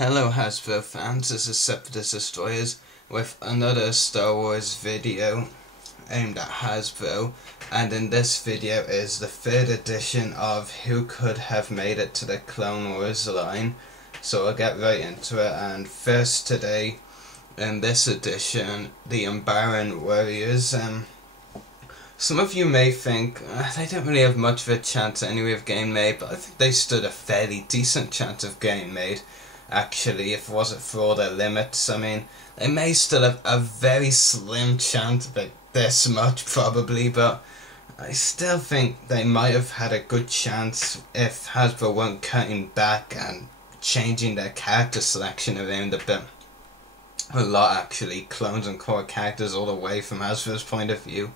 Hello Hasbro fans, this is Separatists Destroyers with another Star Wars video aimed at Hasbro, and in this video is the third edition of Who Could Have Made It to the Clone Wars line. So I'll get right into it, and first today in this edition, the Umbaran Warriors. Some of you may think they don't really have much of a chance anyway of getting made, but I think they stood a fairly decent chance of getting made. Actually, if it wasn't for all their limits, I mean, they may still have a very slim chance of it, this much probably, but I still think they might have had a good chance if Hasbro weren't cutting back and changing their character selection around a bit. A lot actually, clones and core characters all the way from Hasbro's point of view,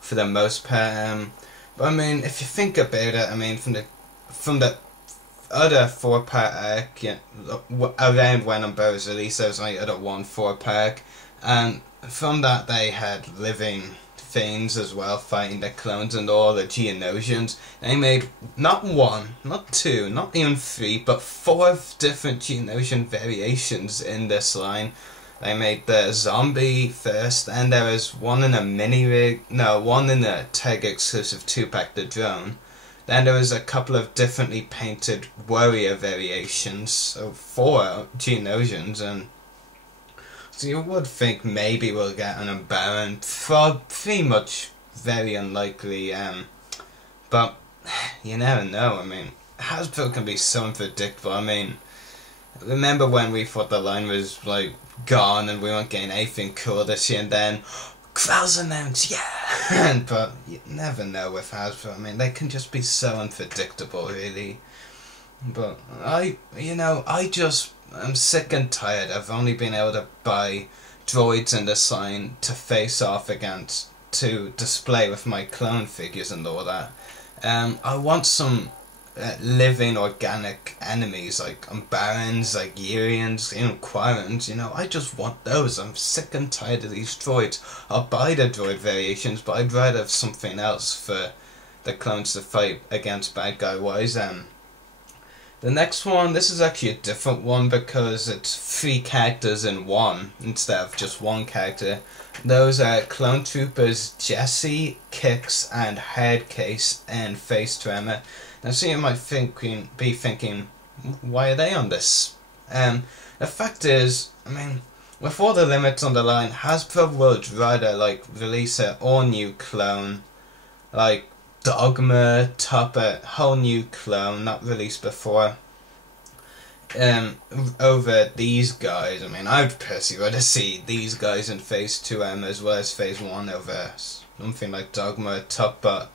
for the most part. But I mean, if you think about it, I mean, from the other 4-part arc, around when Umbaran was released, there was only other 4-part arc, and from that they had living things as well, fighting the clones and all the Geonosians. They made not 1, not 2, not even 3, but 4 different Geonosian variations in this line. They made the zombie first, and there was one in a one in a Tiger exclusive 2-pack, the drone. Then there was a couple of differently painted warrior variations, so 4 Geonosians, and so you would think maybe we'll get an Umbaran, pretty much very unlikely, but you never know. I mean, Hasbro can be so unpredictable. I mean, remember when we thought the line was like gone and we weren't getting anything cool this year, and then Krauts announced, yeah! But you never know with Hasbro. I mean, they can just be so unpredictable, really. But I'm sick and tired of only being able to buy droids in this line to face off against, to display with my clone figures and all that. I want some living organic enemies like Umbarans, like Yerians, even Quarrens. I just want those. I'm sick and tired of these droids. I'll buy the droid variations, but I'd rather have something else for the clones to fight against bad guy wise. The next one, this is actually a different one because it's 3 characters in one instead of just 1 character. Those are Clone Troopers Jesse, Kix, and Hardcase and Face Tremor. Now, so you might be thinking, why are they on this? The fact is, I mean, with all the limits on the line, Hasbro would rather release an all-new clone, like Dogma, Topper, whole new clone, not released before, over these guys. I mean, I'd personally rather see these guys in Phase 2 as well as Phase 1 over something like Dogma or Top, but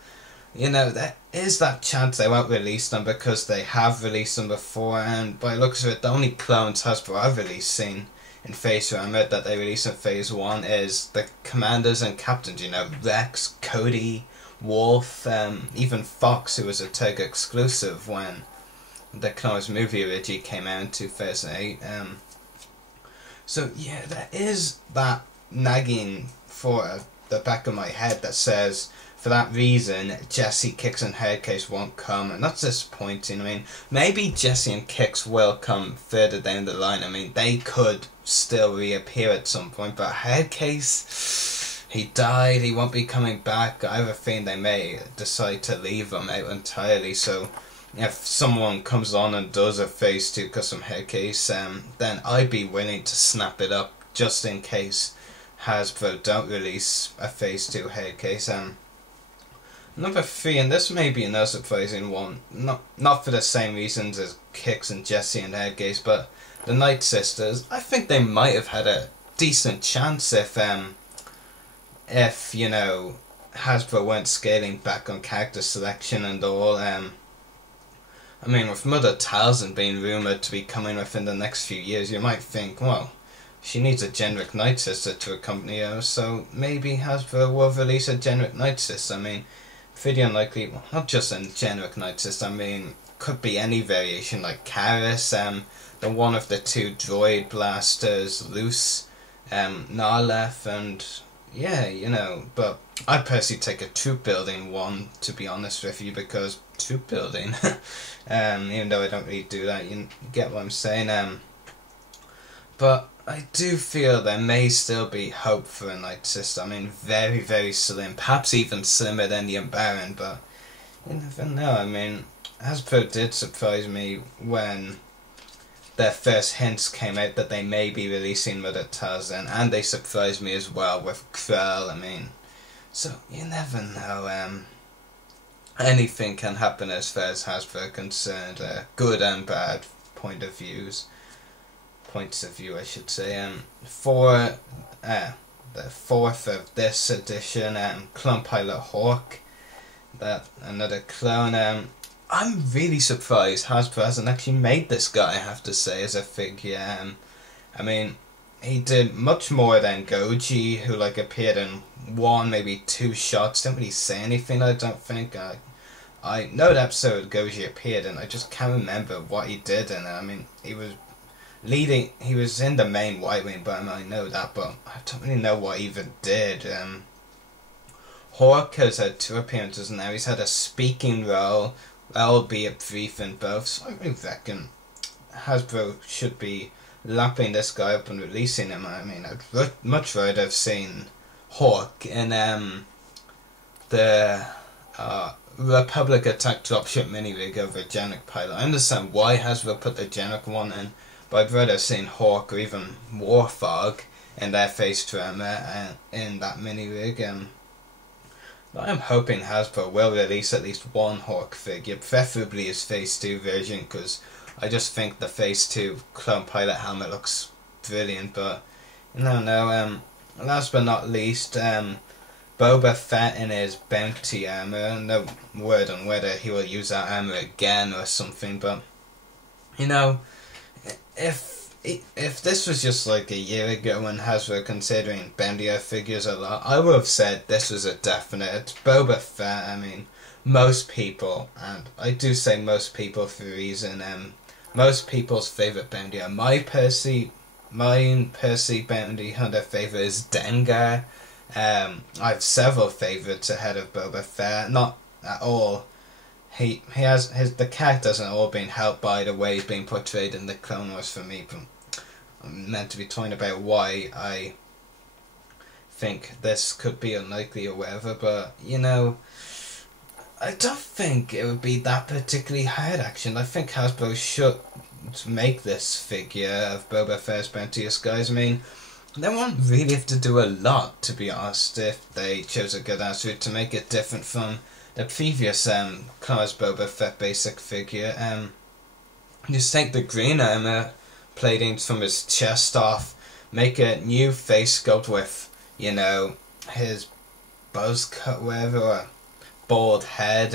there is that chance they won't release them because they have released them before, and by the looks of it, the only clones Hasbro I've really seen in Phase 2 that they released in Phase 1 is the commanders and captains, Rex, Cody, Wolf, even Fox, who was a Tiger exclusive when the Clone Wars movie originally came out in 2008. So yeah, there is that nagging for the back of my head that says, for that reason, Jesse, Kix, and Hardcase won't come, and that's disappointing. I mean, maybe Jesse and Kix will come further down the line. I mean, they could still reappear at some point, but Hardcase, he died, he won't be coming back. I have a feeling they may decide to leave him out entirely, so if someone comes on and does a Phase 2 custom Hardcase, then I'd be willing to snap it up just in case Hasbro don't release a Phase 2 Hardcase. Number 3, and this may be another surprising one, not for the same reasons as Kix and Jesse and Hardcase, but the Night Sisters. I think they might have had a decent chance if Hasbro weren't scaling back on character selection and all. I mean, with Mother Talzin being rumoured to be coming within the next few years, you might think, well, she needs a generic Night Sister to accompany her, so maybe Hasbro will release a generic Night Sister. I mean, pretty unlikely, well, not just a generic Night Sister, I mean, could be any variation, like Karis, the one of the 2 droid blasters, Luce, Narleth, and yeah, but I personally take a troop building one, to be honest with you, because troop building, even though I don't really do that, you get what I'm saying. But I do feel there may still be hope for a Night Sister. I mean, very, very slim, perhaps even slimmer than the Baron, but you never know. I mean, Hasbro did surprise me when their first hints came out that they may be releasing Mother Tarzan, and they surprised me as well with Krell. I mean, so you never know. Anything can happen as far as Hasbro are concerned, good and bad points of view, I should say. For the fourth of this edition, Clone Pilot Hawk, that another clone. I'm really surprised Hasbro hasn't actually made this guy, I have to say, as a figure. I mean, he did much more than Goji, who like appeared in one, maybe two shots. Didn't really say anything, I don't think. I know the episode Goji appeared in, I just can't remember what he did in it. I mean, he was in the main White Wing, but I know that, but I don't really know what he even did. Hawk has had 2 appearances now. He's had a speaking role, albeit brief in both, so I really reckon Hasbro should be lapping this guy up and releasing him. I mean, I'd much rather have seen Hawk in the Republic Attack Dropship mini-rig over Genetic Pilot. I understand why Hasbro put the Genetic one in, but I'd rather have seen Hawk or even Warthog in their face drama in that mini-rig. But I'm hoping Hasbro will release at least one Hawk figure, preferably his Phase 2 version, because I just think the Phase 2 Clone Pilot helmet looks brilliant. But you know, last but not least, Boba Fett in his bounty armor. No word on whether he will use that armor again or something, but you know, if this was just like a year ago when Hasbro considering bounty figures a lot, I would have said this was a definite. It's Boba Fett. I mean, most people, and I do say most people for a reason, most people's favourite bounty. My Percy bounty hunter favourite is Dengar. I have several favourites ahead of Boba Fett. Not at all. The character hasn't all been helped by the way he's being portrayed in the Clone Wars for me, but I'm meant to be talking about why I think this could be unlikely or whatever, but you know, I don't think it would be that particularly hard action. I think Hasbro should make this figure of Boba Fett's bounteous guys. I mean, they won't really have to do a lot, to be honest, if they chose a good ass route to make it different from the previous Clone Boba Fett basic figure. Just take the green armor platings from his chest off, make a new face sculpt with, you know, his buzz cut, whatever, or bald head,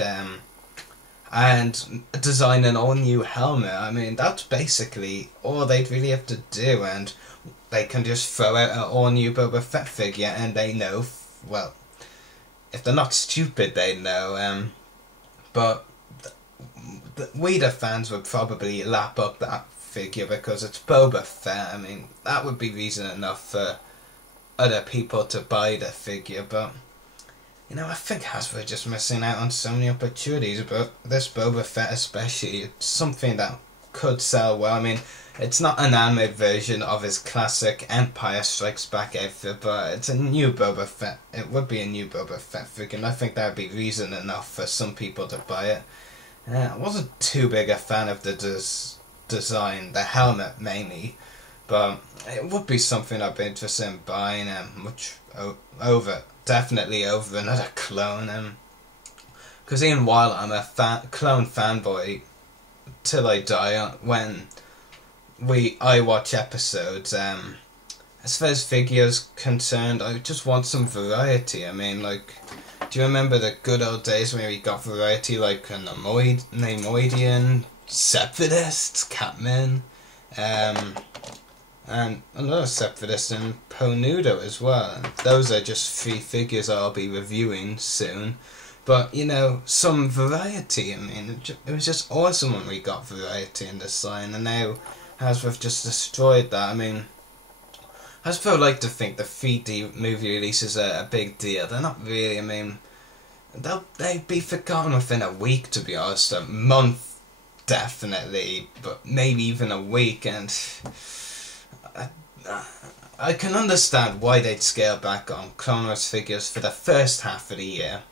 and design an all new helmet. I mean, that's basically all they'd really have to do, and they can just throw out an all new Boba Fett figure, and they know, well, if they're not stupid, they know, but we the fans would probably lap up that figure because it's Boba Fett. I mean, that would be reason enough for other people to buy the figure, but you know, I think Hasbro are just missing out on so many opportunities, but this Boba Fett especially, it's something that could sell well. I mean, it's not an animated version of his classic Empire Strikes Back outfit, but it's a new Boba Fett. It would be a new Boba Fett figure, and I think that would be reason enough for some people to buy it. I wasn't too big a fan of the design, the helmet mainly, but it would be something I'd be interested in buying, definitely over another clone, because even while I'm a clone fanboy till I die, when I watch episodes, as far as figures concerned, I just want some variety. I mean, like, do you remember the good old days when we got variety, like a Neimoidian, Separatist, Catman, and another Separatist in Ponudo as well. And those are just 3 figures I'll be reviewing soon. But, you know, some variety. I mean, it was just awesome when we got variety in this line, and now Hasbro just destroyed that. I mean, Hasbro like to think the 3D movie releases are a big deal. They're not really. I mean, they'd be forgotten within a week, to be honest. A month, definitely, but maybe even a week. And I can understand why they'd scale back on Clone Wars figures for the first half of the year,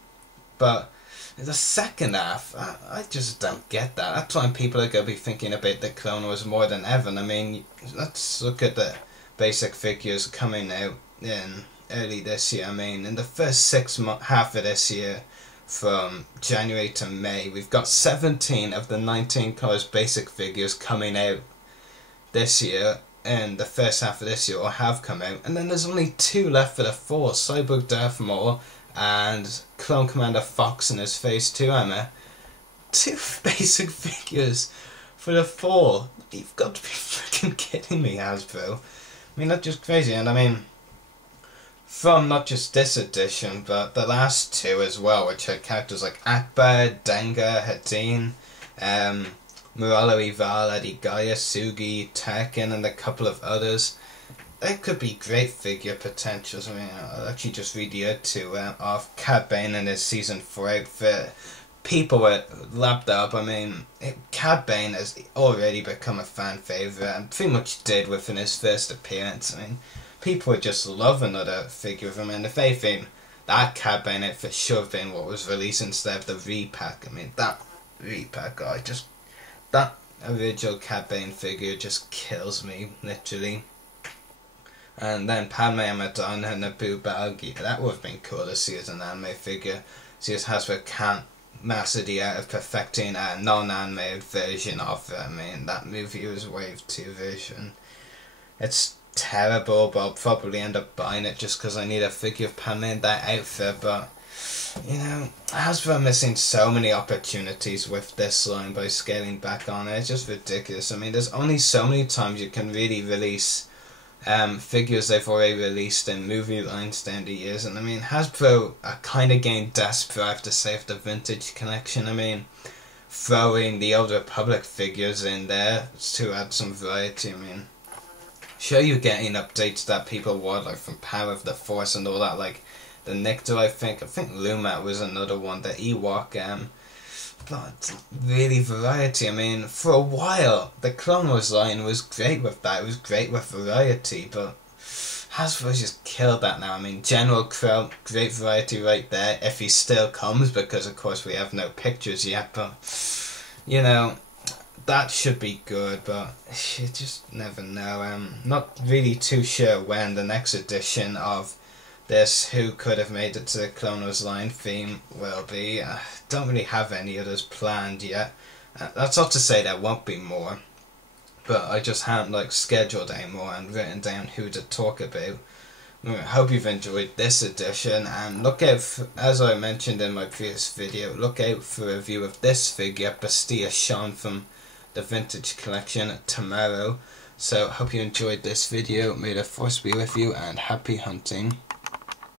but the second half, I just don't get that. That's why people are going to be thinking about the Clone Wars more than ever. I mean, let's look at the basic figures coming out in early this year. I mean, in the first half of this year, from January to May, we've got 17 of the 19 colours basic figures coming out this year, in the first half of this year, or have come out, and then there's only 2 left for the fall: Cyborg Darth Maul and Clone Commander Fox in his Phase 2 armor. 2 basic figures for the fall. You've got to be freaking kidding me, Hasbro. I mean, that's just crazy. And I mean, from not just this edition, but the last 2 as well, which had characters like Akbar, Dengar, Hadeen, Muralo Ival, Eddie Gaia, Sugi, Tarkin, and a couple of others. They could be great figure potentials. I mean, I'll actually just read the two of Cad Bane and his Season 4 outfit. People were lapped up. I mean, Cad Bane has already become a fan favourite, and pretty much did within his first appearance. I mean, people would just love another figure of him, and if anything, that Cad Bane outfit should have been what was released instead of the repack. I mean, that repack, that original Cad Bane figure just kills me, literally. And then Padme Amidala and Naboo Balgi, that would have been cool to see as an anime figure. See as Hasbro can't master the art of perfecting a non-animated version of it. I mean, that movie was Wave 2 version. It's terrible, but I'll probably end up buying it just because I need a figure of Padme in that outfit. But, you know, Hasbro are missing so many opportunities with this line by scaling back on it. It's just ridiculous. I mean, there's only so many times you can really release figures they've already released in movie lines down the years, and I mean, Hasbro are kind of getting desperate, I have to say, for the vintage collection. I mean, throwing the Old Republic figures in there to add some variety. I mean, sure, you're getting updates that people want, like from Power of the Force and all that, like the Nicto, I think Lumat was another one, the Ewok, but really variety. I mean, for a while the Clone Wars line was great with that, it was great with variety, but Hasbro's just killed that now. I mean, General Krell, great variety right there, if he still comes, because of course we have no pictures yet, but you know, that should be good, but you just never know. Not really too sure when the next edition of this Who Could Have Made It to the Clone Wars line theme will be. Don't really have any others planned yet. That's not to say there won't be more, but I just haven't scheduled any more and written down who to talk about. I hope you've enjoyed this edition, and look out for, as I mentioned in my previous video, look out for a review of this figure, Bastia Shan from the Vintage Collection, tomorrow. So hope you enjoyed this video. May the Force be with you, and happy hunting.